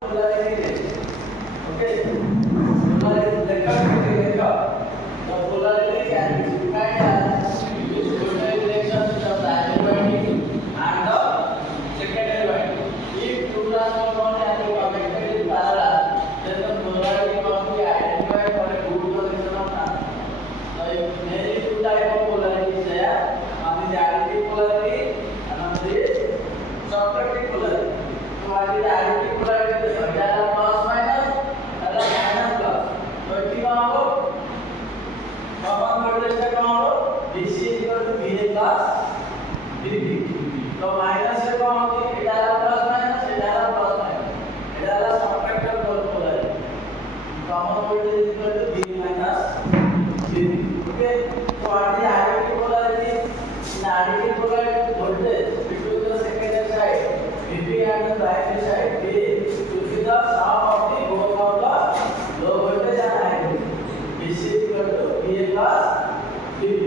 polarity. Okay, polarity the polarity can be defined as which voltage direction the primary winding and the secondary winding. If two transformers can be connected in parallel, then the polarity must be identified for a good connection of transformer. So mainly two type of polarity is there. One is additive polarity, another is subtractive polarity. So what is additive polarity? There are plus minus, there are minus plus. So it is common voltage का कौन हो? DC equal to VA plus VB. तो minus से कौन होती है? इधर plus minus, इधर plus minus. इधर subtractor polarity. Common voltage equal to V minus VB. Okay. So what is additive polarity? In additive polarity, voltage between the secondary side VB and the primary side VA will be the sum of the both of the low voltage and high voltage. DC equal to VA plus VB.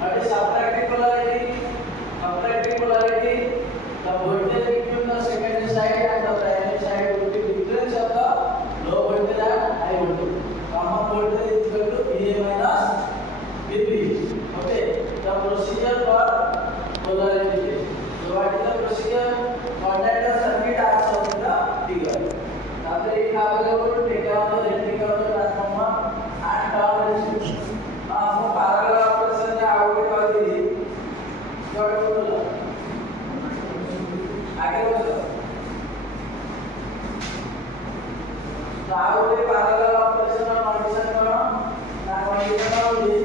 What is subtractive polarity? Subtractive polarity, the voltage between the secondary side and the primary side will be difference of the low voltage and high voltage. Common voltage is equal to VA minus VB. Okay. The procedure for polarity. So what is the procedure? Contact the circuit as shown in the figure. After it available to take out the rating of the transformer and turn resistance. आपको parallel operation या output कर दी क्या बोला आगे बोलो तो output parallel operation और कंडीशन करो ना कंडीशन होगी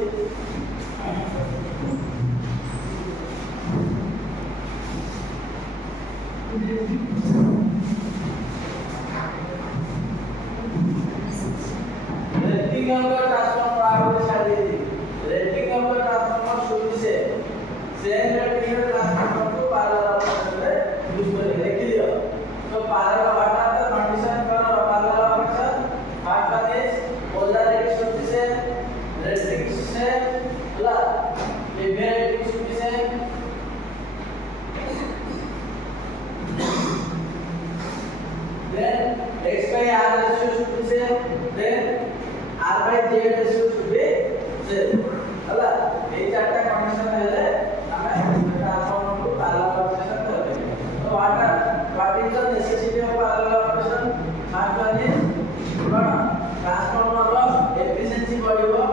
rating of the transformer output छाड़ी थी रेटिंग ऑफ द ट्रांसफार्मर शुरू से सेम रेटिंग ऑफ ट्रांसफार्मर को पैरेलल ऑपरेशन में यूज करेंगे क्लियर तो parallel what are the condition for parallel operation what one is polarity शुरू से रेटिंग से प्लस ये रेटिंग शुरू से then x by r ratio should be same then r by z ratio should be same हला ये चारटा condition हेले हमें ट्रांसफार्मर को पैरेलल ऑपरेशन करते हैं तो what is the necessity of parallel operation first one is transformer रो efficiency बढ़िबो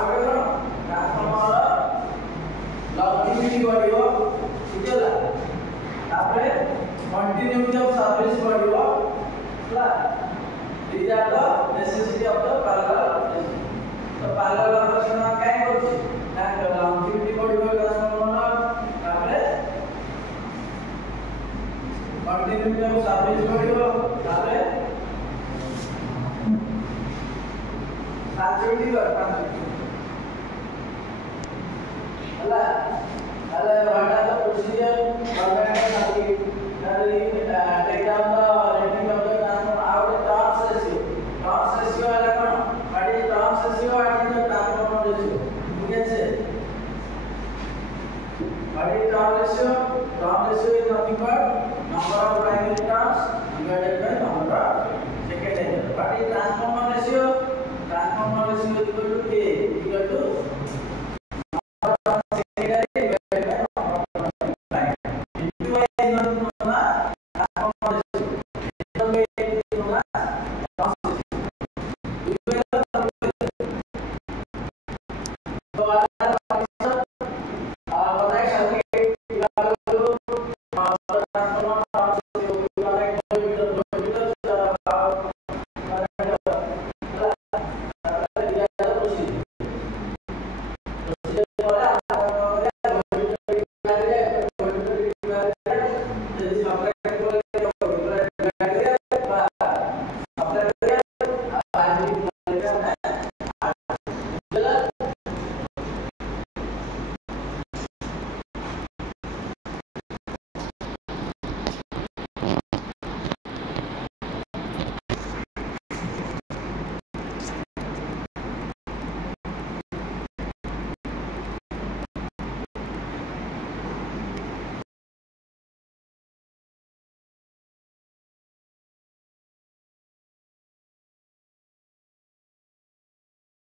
आउटे करो ट्रांसफार्मर रो लॉन्जिविटी बढ़िबो ठीक है तापरे कंटिन्यूटी ऑफ सर्विस बढ़िबो these are the necessity of the parallel operation. So parallel operation में क्या करते हैं? ना longevity बढ़िबो ट्रांसफार्मर तापरे कंटिन्यूटी ऑफ सर्विस बढ़िबो तापरे साचुरिटी करता हला हला what are the procedure government has take down the rating of the transformer out of torque ratio वाला कौन what is torque ratio what is the transformer ratio you can say what is torque ratio is nothing but number of primary turns divided by number of secondary what is transformer ratio is equal to k equal to